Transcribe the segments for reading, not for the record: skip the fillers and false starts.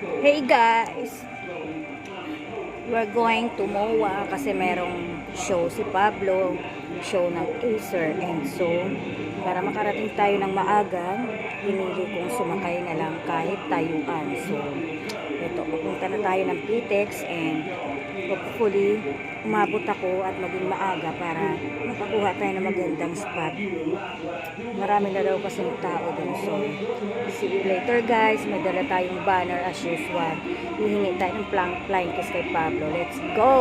Hey guys, we're going to MOA kasi merong show si Pablo, show ng Acer, and so para makarating tayo ng maaga, pinili kong sumakay na lang kahit tayuan. So ito, pupunta na tayo ng PTEX and hopefully umabot ako at maging maaga para makakuha tayo ng magandang spot. Marami na daw kasing tao dun. So see you later guys. May dala tayong banner as usual. Hihingi tayo ng flying kiss kay Pablo. Let's go!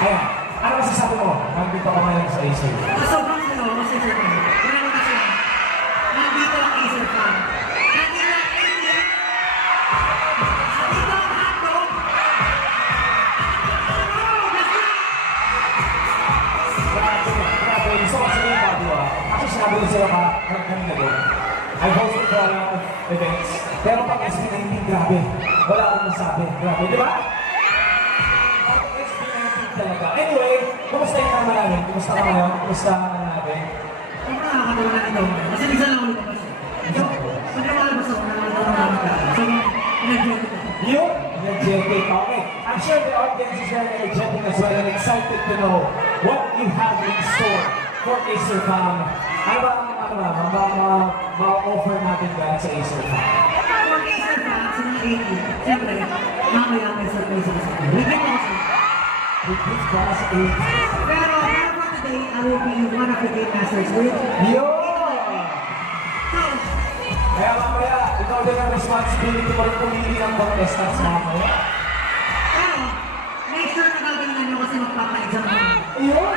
Ayan, ano masasabi mo? Nandito ko ngayon sa Acer. Sobrang Acer fan. Marami kasi nandito ang Acer fan. Kanila Acer. Dito ang hotdog. Grabe, gusto ko sabihin bago Actually, sinabi ko sila kanina doon. I hosted for a lot of events. Pero pag SB19, grabe. Wala akong masabi. Grabe, di ba? Talaga. Anyway, kumusta yung naman namin? Kumusta ka ngayon? Kumusta ka namin? Ang nakakatawa na ito. Kasi minsan lang ulit ako. So, pag namalabas ako, nakakatawa namin ka. So, energetic ako. You? Energetic. Okay. I'm sure the audience is very energetic as well and excited to know what you have in store for Acer Fam. Ano ba ma-offer natin ba sa Acer Fam? For Acer fan, sa mga 80, siyempre, mamaya may surprise ako sa akin. Bigyan ko kasi. Bigyan para sa 80. Pero for today, say I will be one of the game masters with. Yun! So, Kaya mamaya, ikaw din ang responsibility mo rin pumili ng contestants mamaya. pero, make sure na gagalingan nyo kasi magpapa-exam ko. Yun!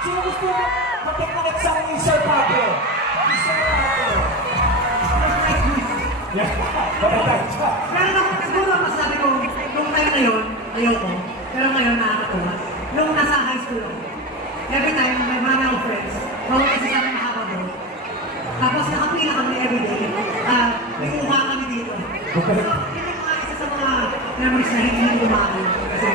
Sino gusto mo mag-take ng exam ni Sir Pablo? Sir Pablo! Yeah, bababay siya. Pero siguro masabi ko, nung time na yun, ayoko. Pero ngayon nakakatuwa. Nung nasa high school ako, every time may mga ako friends, bawal kasi sa akin nakakabro. Tapos nakapila kami everyday. May uha kami dito. Okay. Yun yung mga isa sa mga memories na hindi nang lumaki. Kasi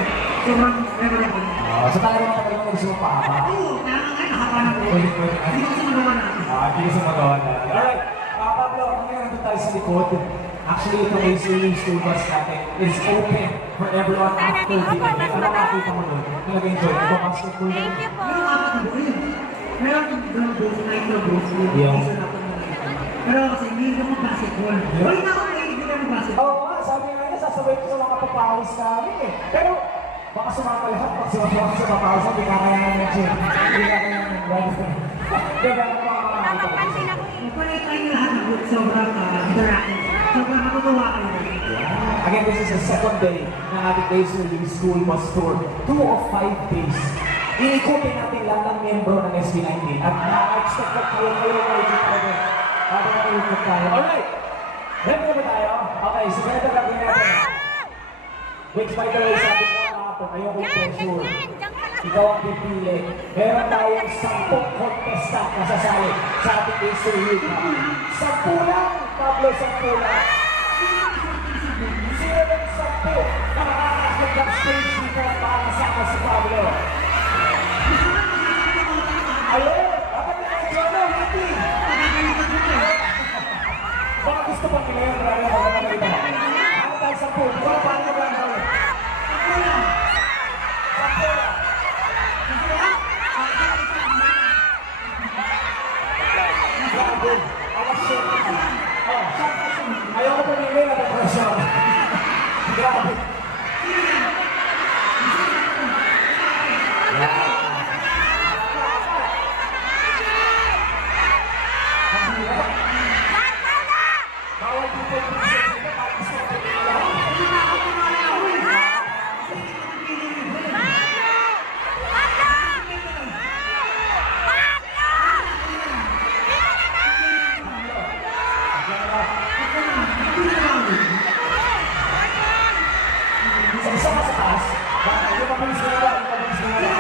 sobrang memorable. So talaga mga talaga gusto mo paaba? Oo, kaya nga ngayon nakapanap ko. Ulit. Hindi ko kasi magawa natin. Hindi ko sa magawa natin. Alright, Pablo, ngayon nandun tayo sa likod. Actually, itong ACU school bus natin is open for everyone after the event. Ano makakita mo doon? Nag-enjoy? Nag-basketball doon? Thank you po. Meron apat na buo yun. Meron doon booth, micro booth, Yeah. isa na po naman. Pero kasi hindi ko mag-basketball. Yeah. Wala na ako hindi ko mag-basketball. Oo nga, sabi nga niya, sasabay ko sa mga papawis namin eh. Pero, baka sumama lahat, pag sumama sa papawis, hindi kakayanan ng gym. Hindi kakayanan ng gym. Kaya ako makakakita ko. Magpalay tayo lahat ng booth, sobrang interactive. Sobrang natutuwa kayo. Again, this is the second day ng ating ACU School Bus Tour. 2 of 5 days. Iikutin natin lang ng membro ng SB19 at na-expect ko kayo dito. Para na-ikot tayo. Alright! Ready na ba tayo? Okay, so ganito gagawin natin. Which by the way, sabi ko kahapon, ayoko yung pressure. Ikaw ang pipili. Meron tayong 10 contestant na sasali sa ating ACU. 10 lang! Pablo, 10 lang. Sino ng 10 na makakasag ng stage dito para sa si Pablo? Ayun! Dapat na kayo na, Witty! Baka gusto pang ngayon, marami ako na dito. Ano tayo 10? Ikaw, paano ba ang gawin? 10 lang! 10 lang! Grabe! Alas siya. Ayaw ko pumili na depresyon. Grabe. Bawal dito yung dito para gusto ko pumili. Sa isa ka sa taas, baka yung mabilis na wala, yung mabilis na wala.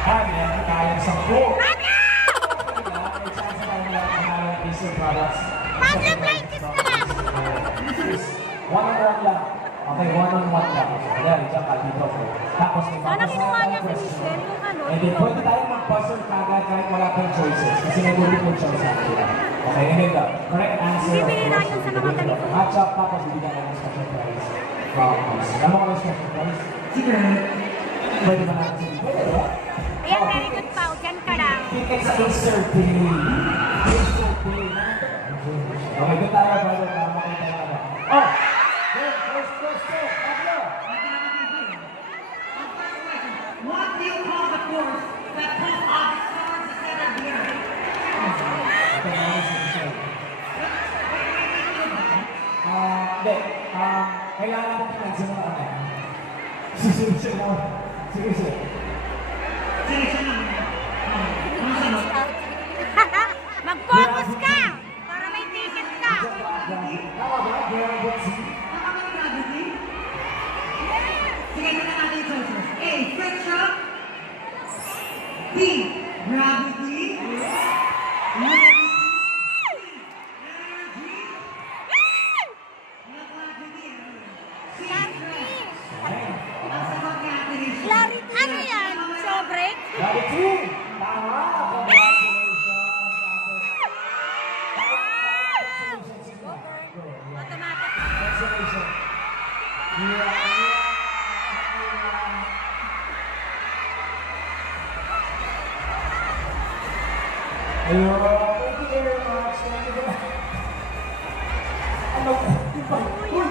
Ah, meron tayong 10. May chance tayo na panalo ng Acer Products. One-on-one lang. Okay, one-on-one lang. Ayan, dyan ka dito. Tapos may Sana papasa kinuha niya tayong si question. Michelle yung ano. And then, pwede tayo mag-buzzer kagad kahit wala tayong choices. Kasi may multiple choice natin. Okay, and then the correct answer. Bibili na yun sa mga ganito. Match-up, tapos bibigyan natin ng special prize. Wow, alam mo ka ng special prize? Secret. Pwede ba natin? Pwede ba? Ayan, very good pa. Diyan ka lang. Ticket sa insert day. Insert day. Okay, doon tayo, brother, para makita natin. Oh! Then, first question, Pablo. What do you call the force that pulls off stars instead of the earth? Okay, nice and short. Hindi. Kailangan natin magsimula ka na. Sige mo. Sige. Sige, siya lang. Ano sagot? Mag-focus ka! Para may ticket ka! Tama ba? Gravity. Tama ba yung gravity? Sige, ito na natin yung choices. A. Friction. B. Gravity. Energy. C. Stress. Ang sagot ni Ate Rachel. Clarity! Ano Ayun, thank you very much. Thank you very much. Ano? Uy!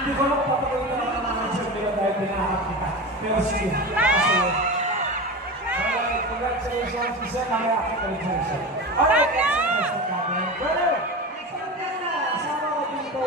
Hindi ko lang papatuloy na lang ang mga joke nila dahil pinahap kita. Pero sige, kasi... Alright, congratulations. Isa na kaya ako congratulations. Alright, excellent na kami. Brother! Kasama ko dito.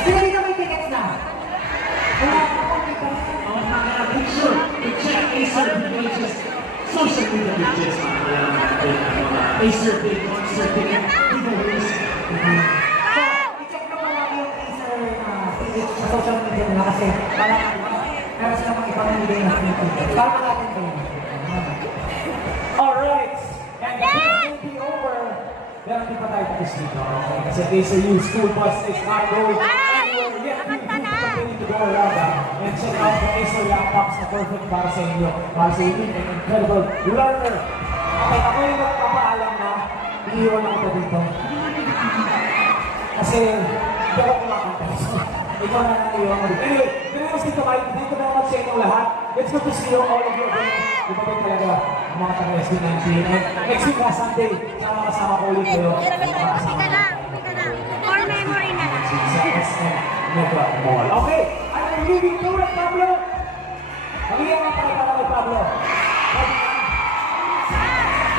Sino dito may tickets na? Wala pa akong tickets. Oh, picture. I-check Acer pages. Social media pages. Acer page, Acer page, giveaways. So, i-check na pala yung Acer page sa social media nila kasi parang meron silang mga ipamimigay na free tickets. Para natin kayo. Alright, and the quiz will be over. Pero di pa tayo tapos dito, okay? Kasi Acer U School Bus is not going anywhere yet. You continue to go around and check out the Acer laptops na perfect para sa inyo. Para sa inyo, an incredible learner. Okay, ako yung nagpapaalam na iniiwan ako dito. Kasi hindi ako kumakanta. Ikaw na lang iiwan ko dito. Anyway, pinayos dito kayo. Dito na naman sa inyong lahat. It's good to see you all of you again. Iba ba talaga ang mga taga-SB19. And next week na Sunday, kasama ko ulit kayo. Ika na. For memory na lang. Sa SM Mega Mall. Okay, I'm leaving you with Pablo. Mag-iyan ang pakita kay Pablo.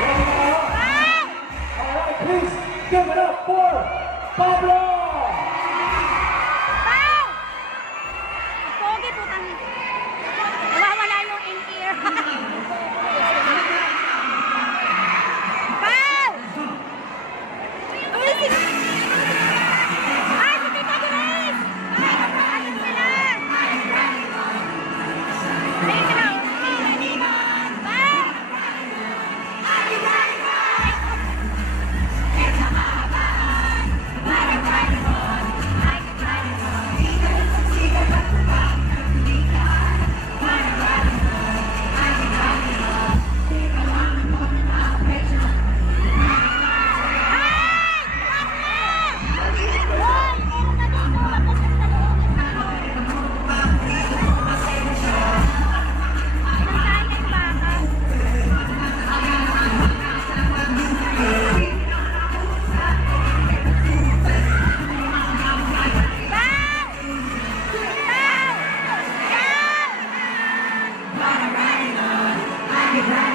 Ready na kayo? Alright, please give it up for Pablo! Pau! Pogi putang. Nawawala yung in-ear. Pau! Uy, si... Ay, si Tita Grace! Ay, kapatid sila! Ayun sila. Pau! Bye.